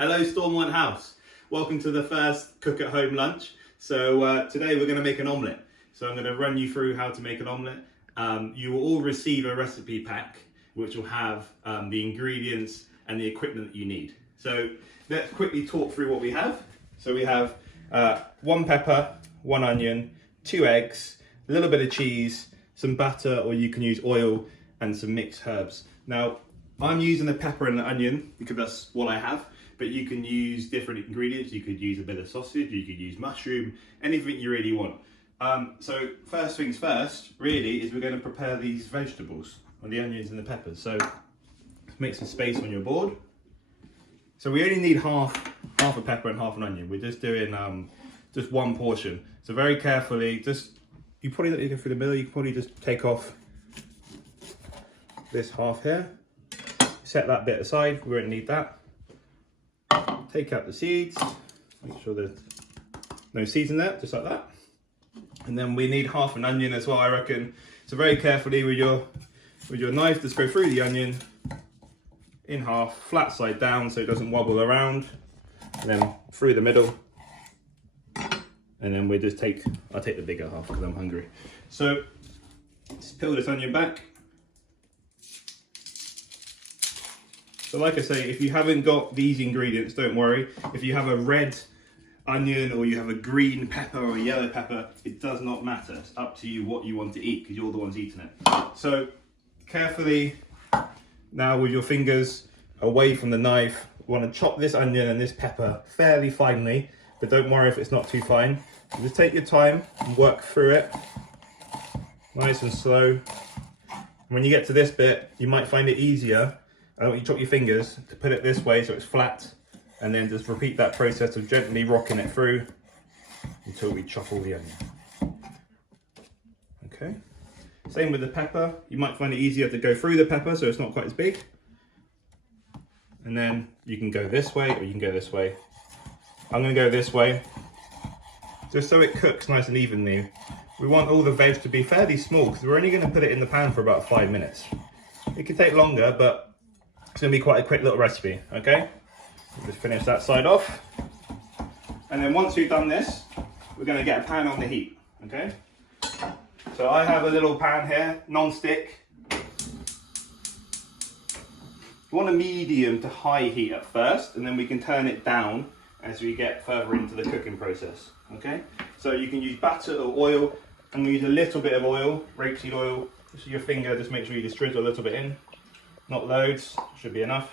Hello Stormont House, welcome to the first cook at home lunch. So today we're going to make an omelette. So I'm going to run you through how to make an omelette. You will all receive a recipe pack which will have the ingredients and the equipment that you need. So let's quickly talk through what we have. So we have 1 pepper, 1 onion, 2 eggs, a little bit of cheese, some butter, or you can use oil, and some mixed herbs. Now I'm using the pepper and the onion because that's what I have. But you can use different ingredients. You could use a bit of sausage, you could use mushroom, anything you really want. So first things first, really, is we're going to prepare these vegetables, or the onions and the peppers. So make some space on your board. So we only need half a pepper and half an onion. We're just doing just 1 portion. So very carefully, you probably don't need to go through the middle. You can probably just take off this half here. Set that bit aside. We won't need that. Take out the seeds, make sure there's no seeds in there, just like that. And then we need half an onion as well, I reckon. So very carefully with your knife, just go through the onion in half, flat side down so it doesn't wobble around, and then through the middle. And then I'll take the bigger half because I'm hungry. So just peel this onion back. So like I say, if you haven't got these ingredients, don't worry. If you have a red onion or you have a green pepper or a yellow pepper, it does not matter. It's up to you what you want to eat because you're the ones eating it. So carefully, now with your fingers away from the knife, you want to chop this onion and this pepper fairly finely, but don't worry if it's not too fine. So just take your time and work through it, nice and slow. When you get to this bit, you might find it easier. I want you to chop your fingers to put it this way so it's flat, and then just repeat that process of gently rocking it through until we chop all the onion. Okay. Same with the pepper. You might find it easier to go through the pepper so it's not quite as big. And then you can go this way or you can go this way. I'm going to go this way just so it cooks nice and evenly. We want all the veg to be fairly small because we're only going to put it in the pan for about 5 minutes. It could take longer, but it's going to be quite a quick little recipe, okay? We'll just finish that side off. And then once we've done this, we're going to get a pan on the heat, okay? So I have a little pan here, non-stick. You want a medium to high heat at first, and then we can turn it down as we get further into the cooking process, okay? So you can use butter or oil. I'm going to use a little bit of oil, rapeseed oil. Just your finger, just make sure you just drizzle a little bit in. Not loads, should be enough.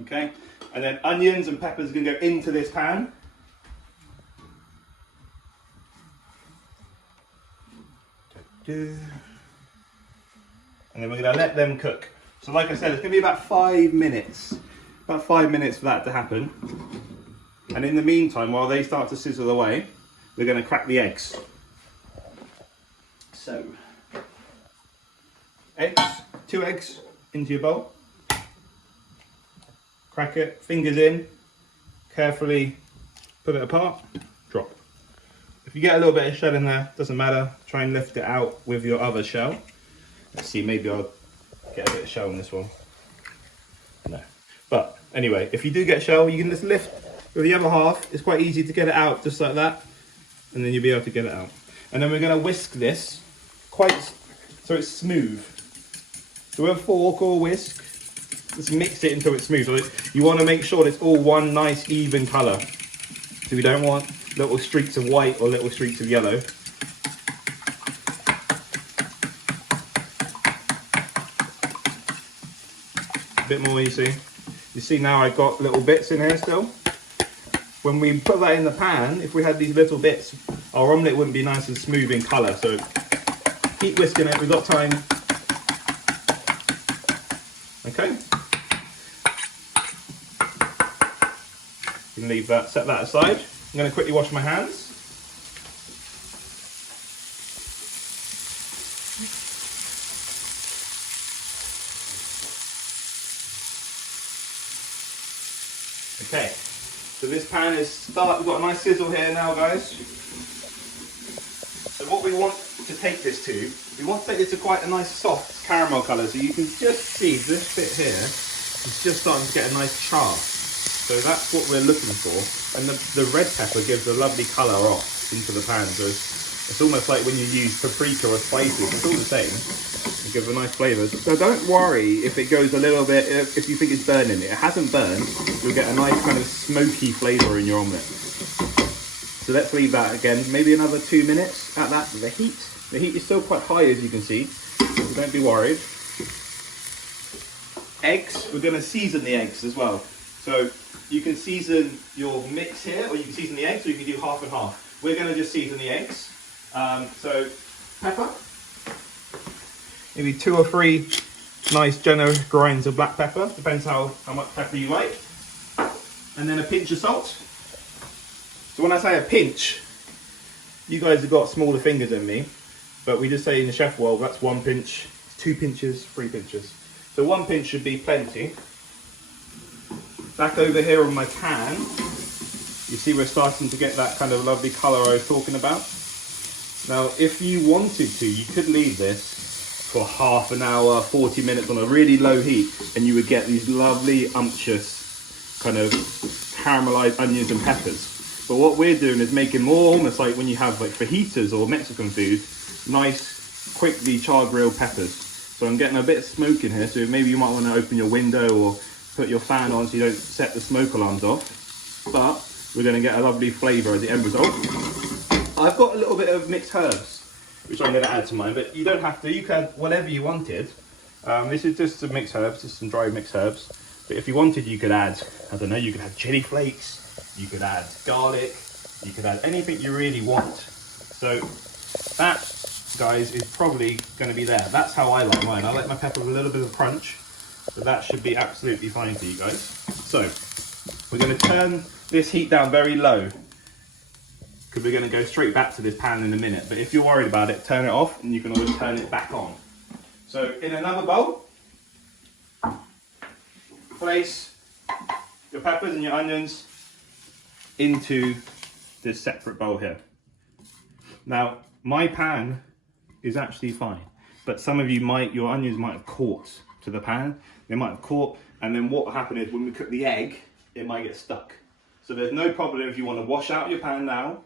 Okay, and then onions and peppers are going to go into this pan. And then we're going to let them cook. So like I said, it's going to be about 5 minutes. About 5 minutes for that to happen. And in the meantime, while they start to sizzle away, we're going to crack the eggs. So, eggs, 2 eggs into your bowl. Crack it, fingers in, carefully put it apart, drop. If you get a little bit of shell in there, doesn't matter, try and lift it out with your other shell. Let's see, maybe I'll get a bit of shell in this one. No. But anyway, if you do get shell, you can just lift with the other half. It's quite easy to get it out just like that, and then you'll be able to get it out. And then we're going to whisk this so it's smooth. So with a fork or whisk, just mix it until it's smooth. So you want to make sure it's all one nice even colour. So we don't want little streaks of white or little streaks of yellow. A bit more, you see. You see now I've got little bits in here still. When we put that in the pan, if we had these little bits, our omelette wouldn't be nice and smooth in colour. So keep whisking it, we've got time. Okay. You can leave that, set that aside. I'm going to quickly wash my hands. Okay, so this pan is we've got a nice sizzle here now, guys. So what we want to take this to, we want to take this to quite a nice soft caramel colour. So you can just see this bit here it's just starting to get a nice char. So that's what we're looking for. And the red pepper gives a lovely colour off into the pan. So it's almost like when you use paprika or spices, it's all the same. It gives a nice flavour. So don't worry if it goes a little bit, if you think it's burning. It hasn't burned. You'll get a nice kind of smoky flavour in your omelette. So let's leave that again, maybe another 2 minutes at that. The heat is still quite high, as you can see. So don't be worried. Eggs, we're going to season the eggs as well. So you can season your mix here, or you can season the eggs, or you can do half and half. We're going to just season the eggs. So pepper, maybe 2 or 3 nice generous grinds of black pepper, depends how much pepper you like. And then a pinch of salt. So when I say a pinch, you guys have got smaller fingers than me, but we just say in the chef world, that's 1 pinch, 2 pinches, 3 pinches. So 1 pinch should be plenty. Back over here on my pan, you see we're starting to get that kind of lovely colour I was talking about. Now, if you wanted to, you could leave this for half an hour, 40 minutes on a really low heat, and you would get these lovely, unctuous, kind of caramelized onions and peppers. But what we're doing is making more almost like when you have like fajitas or Mexican food, nice, quickly char grilled peppers. So I'm getting a bit of smoke in here, so maybe you might want to open your window or put your fan on so you don't set the smoke alarms off. But we're going to get a lovely flavour as the end result. I've got a little bit of mixed herbs, which I'm going to add to mine, but you don't have to. You can add whatever you wanted. This is just some mixed herbs, just some dried mixed herbs. But if you wanted, you could add, I don't know, you could add chili flakes, you could add garlic, you could add anything you really want. So that, guys, is probably going to be there. That's how I like mine. I like my pepper with a little bit of crunch, so that should be absolutely fine for you guys. So we're going to turn this heat down very low, because we're going to go straight back to this pan in a minute. But if you're worried about it, turn it off, and you can always turn it back on. So in another bowl, place your peppers and your onions into this separate bowl here. Now, my pan is actually fine, but some of you your onions might have caught to the pan. They might have caught, and then what will happen is when we cook the egg, it might get stuck. So there's no problem if you want to wash out your pan now,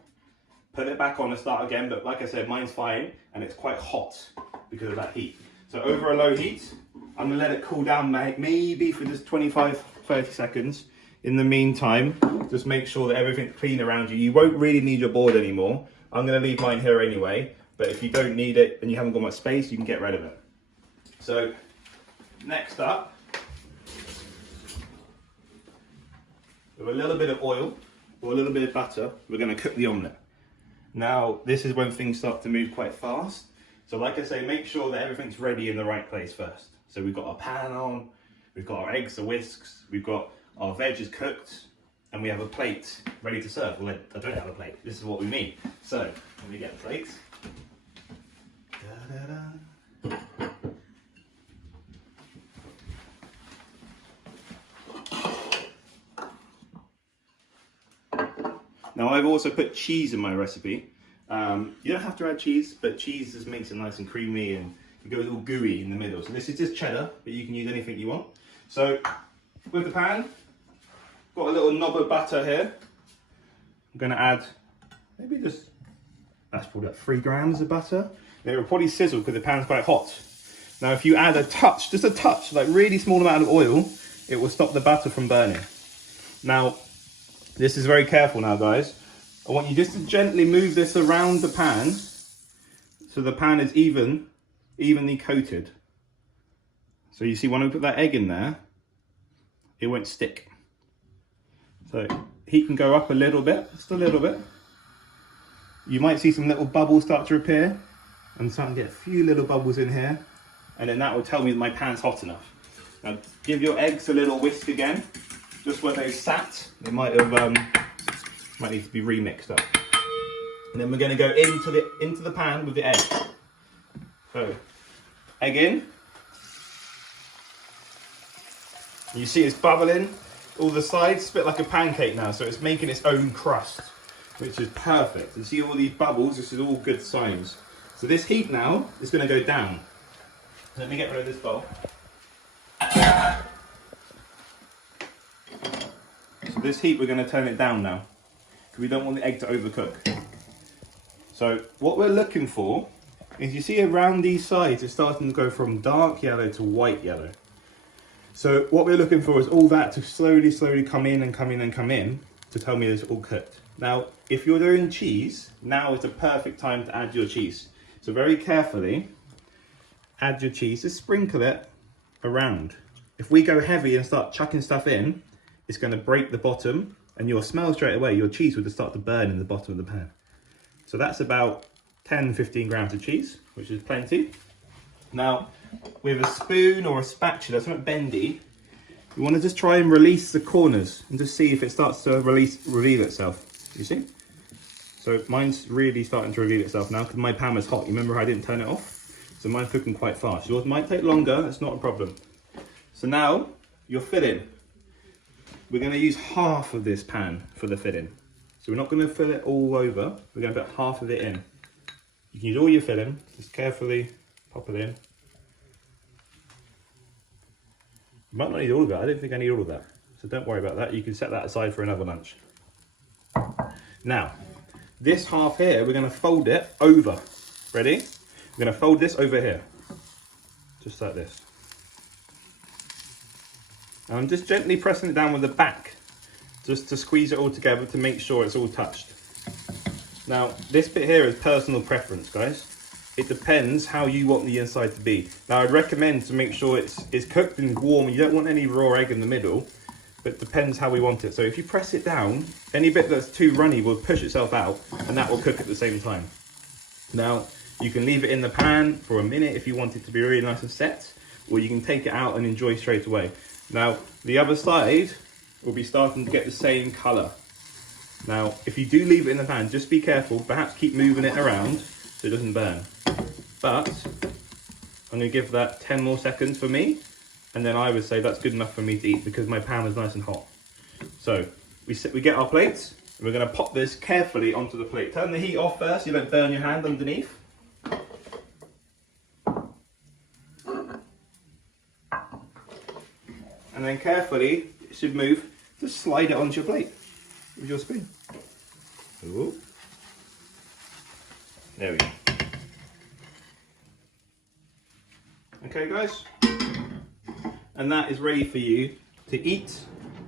put it back on and start again, but like I said, mine's fine, and it's quite hot because of that heat. So over a low heat, I'm gonna let it cool down maybe for just 25-30 seconds. In the meantime, just make sure that everything's clean around you. You won't really need your board anymore. I'm gonna leave mine here anyway, but if you don't need it and you haven't got much space, you can get rid of it. So next up, with a little bit of oil or a little bit of butter, we're gonna cook the omelette. Now, this is when things start to move quite fast. So like I say, make sure that everything's ready in the right place first. So we've got our pan on, we've got our eggs, the whisks, we've got our veg is cooked, and we have a plate ready to serve. Well, I don't have a plate. This is what we need. So let me get a plate. Da-da-da. Now I've also put cheese in my recipe. You don't have to add cheese, but cheese just makes it nice and creamy and it goes all gooey in the middle. So this is just cheddar, but you can use anything you want. So with the pan, got a little knob of butter here. I'm going to add maybe just, that's probably like 3 grams of butter. It will probably sizzle because the pan's quite hot. Now if you add a touch, just a touch, like really small amount of oil, it will stop the butter from burning. Now, this is very careful now, guys. I want you just to gently move this around the pan so the pan is evenly coated. So you see when I put that egg in there, it won't stick. So heat can go up a little bit, just a little bit. You might see some little bubbles start to appear. I'm starting to get a few little bubbles in here, and then that will tell me that my pan's hot enough. Now give your eggs a little whisk again, just where they sat. They might need to be remixed up. And then we're going to go into the pan with the egg. So egg in. You see it's bubbling. All the sides split like a pancake now, so it's making its own crust, which is perfect. You see all these bubbles, this is all good signs. So this heat now is going to go down. Let me get rid of this bowl. This heat, we're going to turn it down now, because we don't want the egg to overcook. So what we're looking for is, you see around these sides, it's starting to go from dark yellow to white yellow. So what we're looking for is all that to slowly come in and come in and come in to tell me it's all cooked. Now, if you're doing cheese, now is the perfect time to add your cheese. So very carefully, add your cheese, just sprinkle it around. If we go heavy and start chucking stuff in, it's going to break the bottom, and you'll smell straight away your cheese will just start to burn in the bottom of the pan. So that's about 10-15 grams of cheese, which is plenty. Now, with a spoon or a spatula, something bendy, you want to just try and release the corners and just see if it starts to reveal itself. You see? So mine's really starting to reveal itself now, because my pan was hot. You remember I didn't turn it off? So mine's cooking quite fast. Yours might take longer, that's not a problem. So now, your filling. We're going to use half of this pan for the filling. So we're not going to fill it all over, we're going to put half of it in. You can use all your filling, just carefully pop it in. You might not need all of that, I don't think I need all of that. So don't worry about that, you can set that aside for another lunch. Now, this half here, we're going to fold it over. Ready? We're going to fold this over here. Just like this. And I'm just gently pressing it down with the back, just to squeeze it all together to make sure it's all touched. Now, this bit here is personal preference, guys. It depends how you want the inside to be. Now, I'd recommend to make sure it's cooked and warm. You don't want any raw egg in the middle, but it depends how we want it. So if you press it down, any bit that's too runny will push itself out, and that will cook at the same time. Now, you can leave it in the pan for a minute if you want it to be really nice and set, or you can take it out and enjoy straight away. Now, the other side will be starting to get the same colour. Now, if you do leave it in the pan, just be careful. Perhaps keep moving it around so it doesn't burn. But I'm going to give that 10 more seconds for me, and then I would say that's good enough for me to eat, because my pan is nice and hot. So we get our plates, and we're going to pop this carefully onto the plate. Turn the heat off first so you don't burn your hand underneath. And then carefully, it should move, just slide it onto your plate with your spoon. Ooh. There we go. Okay, guys, and that is ready for you to eat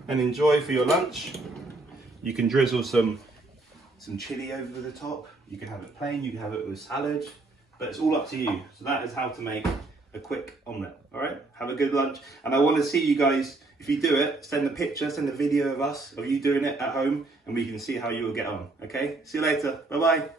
and enjoy for your lunch. You can drizzle some chili over the top. You can have it plain, you can have it with salad, but it's all up to you. So that is how to make a quick omelette. All right, have a good lunch, and I want to see you guys. If you do it, send a picture, send a video of you doing it at home, and we can see how you will get on. Okay, see you later. Bye bye.